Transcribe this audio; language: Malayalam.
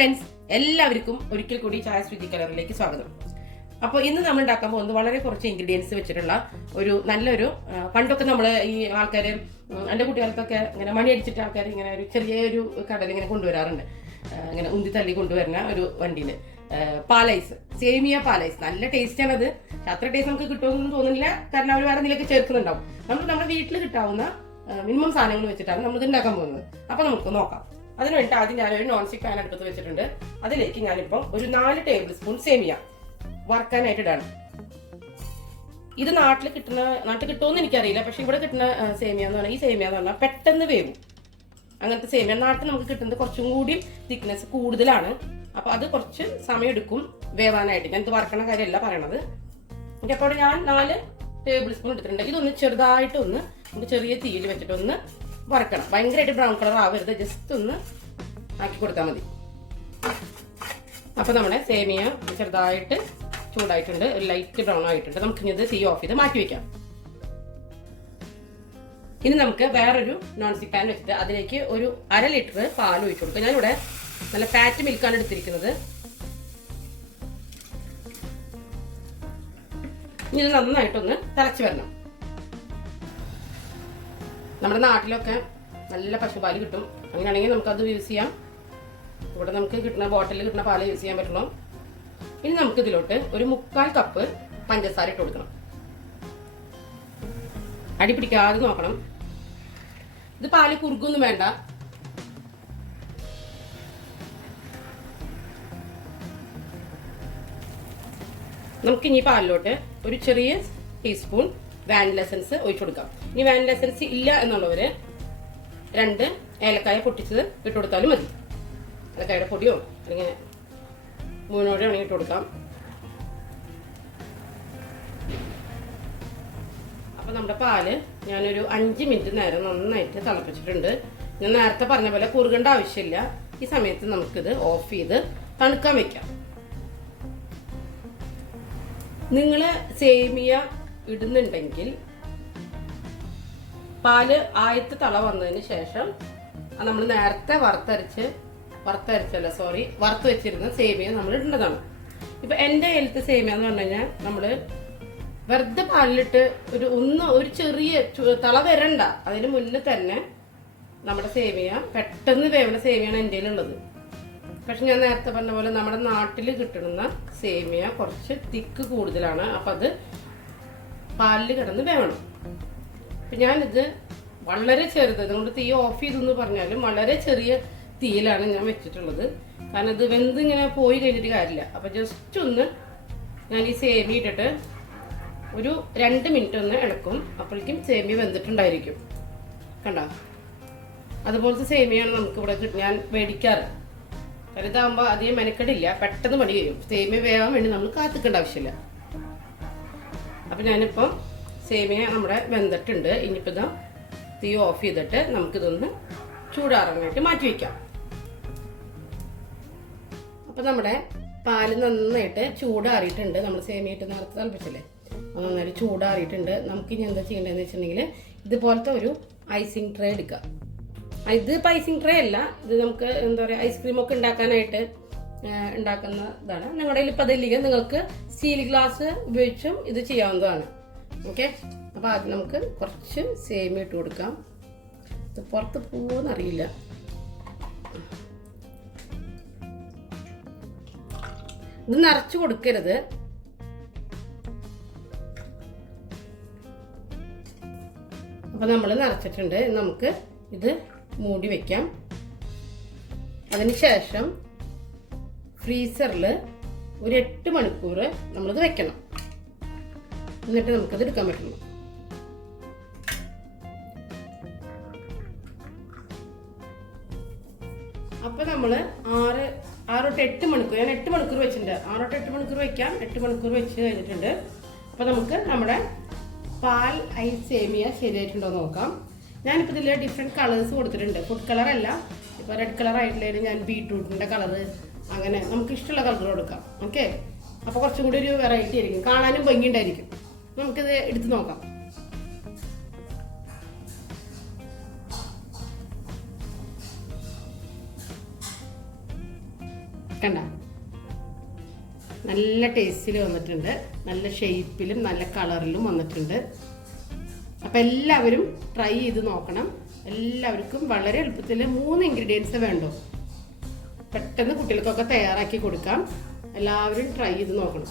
ഫ്രണ്ട്സ്, എല്ലാവർക്കും ഒരിക്കൽ കൂടി ചായ സ്വിജി കലറിലേക്ക് സ്വാഗതം. അപ്പോൾ ഇന്ന് നമ്മൾ ഉണ്ടാക്കാൻ പോകുന്നത് വളരെ കുറച്ച് ഇൻഗ്രീഡിയൻസ് വെച്ചിട്ടുള്ള ഒരു നല്ലൊരു, പണ്ടൊക്കെ നമ്മൾ ഈ ആൾക്കാർ, എൻ്റെ കുട്ടികൾക്കൊക്കെ ഇങ്ങനെ മണി അടിച്ചിട്ട് ആൾക്കാർ ഇങ്ങനെ ഒരു ചെറിയൊരു കടൽ ഇങ്ങനെ കൊണ്ടുവരാറുണ്ട്, ഇങ്ങനെ ഉന്തി തള്ളി കൊണ്ടുവരുന്ന ഒരു വണ്ടിയിൽ പാലൈസ്, സേമിയ പാലൈസ്. നല്ല ടേസ്റ്റാണത്. അത്ര ടേസ്റ്റ് നമുക്ക് കിട്ടുമെന്നൊന്നും തോന്നുന്നില്ല, കാരണം അവർ വേറെ എന്തെങ്കിലുമൊക്കെ ചേർക്കുന്നുണ്ടാവും. നമ്മൾ നമ്മുടെ വീട്ടിൽ കിട്ടാവുന്ന മിനിമം സാധനങ്ങൾ വെച്ചിട്ടാണ് നമ്മളിത് ഉണ്ടാക്കാൻ പോകുന്നത്. അപ്പോൾ നമുക്ക് നോക്കാം. അതിന് വേണ്ടി ആദ്യം ഞാനൊരു നോൺ സ്റ്റിക് പാൻ അടുപ്പത്ത് വെച്ചിട്ടുണ്ട്. അതിലേക്ക് ഞാനിപ്പം ഒരു 4 ടേബിൾ സ്പൂൺ സേമിയ വറുക്കാനായിട്ട് ഇടാണ്. ഇത് നാട്ടിൽ കിട്ടുമെന്ന് എനിക്കറിയില്ല, പക്ഷെ ഇവിടെ കിട്ടുന്ന സേമിയ എന്ന് പറഞ്ഞാൽ, ഈ സേമിയ എന്ന് പറഞ്ഞാൽ പെട്ടെന്ന് വേവും. അങ്ങനത്തെ സേമിയ നാട്ടിൽ നമുക്ക് കിട്ടുന്നത് കുറച്ചും കൂടി തിക്നെസ് കൂടുതലാണ്. അപ്പോൾ അത് കുറച്ച് സമയം എടുക്കും വേവാനായിട്ട്. ഞാൻ ഇത് വറക്കണ കാര്യമല്ല പറയണത്. അപ്പോൾ ഞാൻ 4 ടേബിൾ സ്പൂൺ എടുത്തിട്ടുണ്ട്. ഇതൊന്ന് ചെറുതായിട്ടൊന്ന് നമുക്ക് ചെറിയ തീയിൽ വെച്ചിട്ടൊന്ന് വറക്കണം. ഭയങ്കരമായിട്ട് ബ്രൗൺ കളർ ആവരുത്, ജസ്റ്റ് ഒന്ന് ആക്കി കൊടുത്താൽ മതി. അപ്പോൾ നമ്മുടെ സേമിയ ചെറുതായിട്ട് ചൂടായിട്ടുണ്ട്, ഒരു ലൈറ്റ് ബ്രൗൺ ആയിട്ടുണ്ട്. നമുക്കിനി ഇത് തീ ഓഫ് ചെയ്ത് മാറ്റി വയ്ക്കാം. ഇനി നമുക്ക് വേറൊരു നോൺ സ്റ്റിക് പാൻ വെച്ചിട്ട് അതിലേക്ക് ഒരു 1/2 ലിറ്റർ പാൽ ഒഴിച്ചു കൊടുക്കുക. ഞാനിവിടെ നല്ല ഫാറ്റ് മിൽക്കാണ് എടുത്തിരിക്കുന്നത്. ഇനി ഇത് നന്നായിട്ടൊന്ന് തിളച്ച് വരണം. നമ്മുടെ നാട്ടിലൊക്കെ നല്ല പശുപാല് കിട്ടും. അങ്ങനെയാണെങ്കിൽ നമുക്കത് യൂസ് ചെയ്യാം. ഇവിടെ നമുക്ക് കിട്ടുന്ന ബോട്ടിലിൽ കിട്ടുന്ന പാല് യൂസ് ചെയ്യാൻ പറ്റണം. ഇനി നമുക്ക് ഇതിലോട്ട് ഒരു 3/4 കപ്പ് പഞ്ചസാര ഇട്ട് കൊടുക്കണം. അടി പിടിക്കാതെ നോക്കണം. ഇത് പാല് കുറുകൊന്നും വേണ്ട. നമുക്കിനി പാലിലോട്ട് ഒരു ചെറിയ ടീസ്പൂൺ വാനില എസൻസ് ഒഴിച്ചു കൊടുക്കാം. ഇനി വാനില എസൻസ് ഇല്ല എന്നുള്ളവര് 2 ഏലക്കായ പൊട്ടിച്ചത് ഇട്ട് കൊടുത്താലും മതി. ഏലക്കായുടെ പൊടിയോ അല്ലെങ്കിൽ മൂന്നോടെ വേണമെങ്കിൽ ഇട്ട് കൊടുക്കാം. അപ്പോൾ നമ്മുടെ പാല് ഞാനൊരു 5 മിനിറ്റ് നേരം നന്നായിട്ട് തിളപ്പിച്ചിട്ടുണ്ട്. ഞാൻ നേരത്തെ പറഞ്ഞ പോലെ കുറുകേണ്ട ആവശ്യമില്ല. ഈ സമയത്ത് നമുക്കിത് ഓഫ് ചെയ്ത് തണുക്കാൻ വെക്കാം. നിങ്ങൾ സേമിയ ഇടുന്നുണ്ടെങ്കിൽ പാല് ആയത്ത് തള വന്നതിന് ശേഷം നമ്മൾ നേരത്തെ വറുത്ത് വെച്ചിരുന്ന സേമിയ നമ്മൾ ഇടേണ്ടതാണ്. ഇപ്പൊ എൻ്റെ ഹെൽത്ത് സേമിയ എന്ന് പറഞ്ഞു കഴിഞ്ഞാൽ നമ്മള് വെറുതെ പാലിലിട്ട് ഒരു ചെറിയ തള വരണ്ട, അതിന് മുന്നേ തന്നെ നമ്മുടെ സേമിയ പെട്ടെന്ന് വേവുന്ന സേമിയാണ് എൻ്റെ ഉള്ളത്. പക്ഷെ ഞാൻ നേരത്തെ പറഞ്ഞ പോലെ നമ്മുടെ നാട്ടിൽ കിട്ടുന്ന സേമിയ കുറച്ച് തിക്ക് കൂടുതലാണ്. അപ്പം അത് പാലിൽ കിടന്ന് വേവണം. അപ്പം ഞാനിത് വളരെ ചെറുത്, അതുകൊണ്ട് തീ ഓഫ് ചെയ്തെന്ന് പറഞ്ഞാലും വളരെ ചെറിയ തീയിലാണ് ഞാൻ വെച്ചിട്ടുള്ളത്. കാരണം ഇത് വെന്തിങ്ങനെ പോയി കഴിഞ്ഞിട്ട് കാര്യമില്ല. അപ്പം ജസ്റ്റ് ഒന്ന് ഞാൻ ഈ സേമിയ ഇട്ടിട്ട് ഒരു 2 മിനിറ്റ് ഒന്ന് ഇളക്കും. അപ്പോഴേക്കും സേമിയ വെന്തിട്ടുണ്ടായിരിക്കും. കണ്ട, അതുപോലത്തെ സേമിയാണ് നമുക്കിവിടെ ഞാൻ മേടിക്കാറ്. കാരണം ഇതാകുമ്പോൾ അധികം മെനക്കെടില്ല, പെട്ടെന്ന് പണി കഴിയും. സേമിയ വേവാൻ വേണ്ടി നമ്മൾ കാത്തിക്കേണ്ട ആവശ്യമില്ല. അപ്പം ഞാനിപ്പം സേമിയ നമ്മുടെ വെന്തിട്ടുണ്ട്. ഇനിയിപ്പോൾ ഇതാ തീ ഓഫ് ചെയ്തിട്ട് നമുക്കിതൊന്ന് ചൂടാറാനായിട്ട് മാറ്റി വയ്ക്കാം. അപ്പം നമ്മുടെ പാല് നന്നായിട്ട് ചൂടാറിയിട്ടുണ്ട്. നമ്മൾ സേമിയ ഇട്ട് നേരത്തെ തിളപ്പിച്ചല്ലേ, നന്നായിട്ട് ചൂടാറിയിട്ടുണ്ട്. നമുക്കിനി എന്താ ചെയ്യേണ്ടതെന്ന് വെച്ചിട്ടുണ്ടെങ്കിൽ ഇതുപോലത്തെ ഒരു ഐസിങ് ട്രേ എടുക്കുക. ഇത് ഐസിങ് ട്രേ അല്ല, ഇത് നമുക്ക് എന്താ പറയുക, ഐസ്ക്രീമൊക്കെ ഉണ്ടാക്കാനായിട്ട് ഉണ്ടാക്കുന്ന ഇതാണ്. നിങ്ങളുടെ കയ്യിൽ ഇപ്പം അതില്ലെങ്കിൽ നിങ്ങൾക്ക് സ്റ്റീൽ ഗ്ലാസ് ഉപയോഗിച്ചും ഇത് ചെയ്യാവുന്നതാണ്. ഓക്കെ, അപ്പോൾ ആദ്യം നമുക്ക് കുറച്ച് സേമിയ ഇട്ട് കൊടുക്കാം. ഇത് പുറത്ത് പോകുമെന്നറിയില്ല. ഇത് നിറച്ച് കൊടുക്കരുത്. അപ്പോൾ നമ്മൾ നിറച്ചിട്ടുണ്ട്. നമുക്ക് ഇത് മൂടി വെക്കാം. അതിനുശേഷം ഫ്രീസറിൽ ഒരു 8 മണിക്കൂർ നമ്മളിത് വെക്കണം. എന്നിട്ട് നമുക്കത് എടുക്കാൻ പറ്റുള്ളൂ. അപ്പോൾ നമ്മൾ 6 to 8 മണിക്കൂർ, ഞാൻ 8 മണിക്കൂർ വെച്ചിട്ടുണ്ട്. 6 to 8 മണിക്കൂർ വയ്ക്കാം. 8 മണിക്കൂർ വെച്ച് കഴിഞ്ഞിട്ടുണ്ട്. അപ്പോൾ നമുക്ക് നമ്മുടെ പാൽ ഐസ് സേമിയ ശരിയായിട്ടുണ്ടോ നോക്കാം. ഞാനിപ്പോൾ ഇതിൽ ഡിഫറെൻറ്റ് കളേഴ്സ് കൊടുത്തിട്ടുണ്ട്. ഫുഡ് കളറല്ല, ഇപ്പോൾ റെഡ് കളർ ആയിട്ടുള്ളതിൽ ഞാൻ ബീട്രൂട്ടിൻ്റെ കളറ്, അങ്ങനെ നമുക്ക് ഇഷ്ടമുള്ള കളർ കൊടുക്കാം. ഓക്കെ, അപ്പോൾ കുറച്ചും കൂടി ഒരു വെറൈറ്റി ആയിരിക്കും, കാണാനും ഭംഗിയുണ്ടായിരിക്കും. നമുക്കിത് എടുത്ത് നോക്കാം. കണ്ട നല്ല ടേസ്റ്റിൽ വന്നിട്ടുണ്ട്, നല്ല ഷേപ്പിലും നല്ല കളറിലും വന്നിട്ടുണ്ട്. അപ്പം എല്ലാവരും ട്രൈ ചെയ്ത് നോക്കണം. എല്ലാവർക്കും വളരെ എളുപ്പത്തിൽ 3 ഇൻഗ്രീഡിയൻസ് വേണ്ടോ, പെട്ടെന്ന് കുട്ടികൾക്കൊക്കെ തയ്യാറാക്കി കൊടുക്കാം. എല്ലാവരും ട്രൈ ചെയ്ത് നോക്കണം.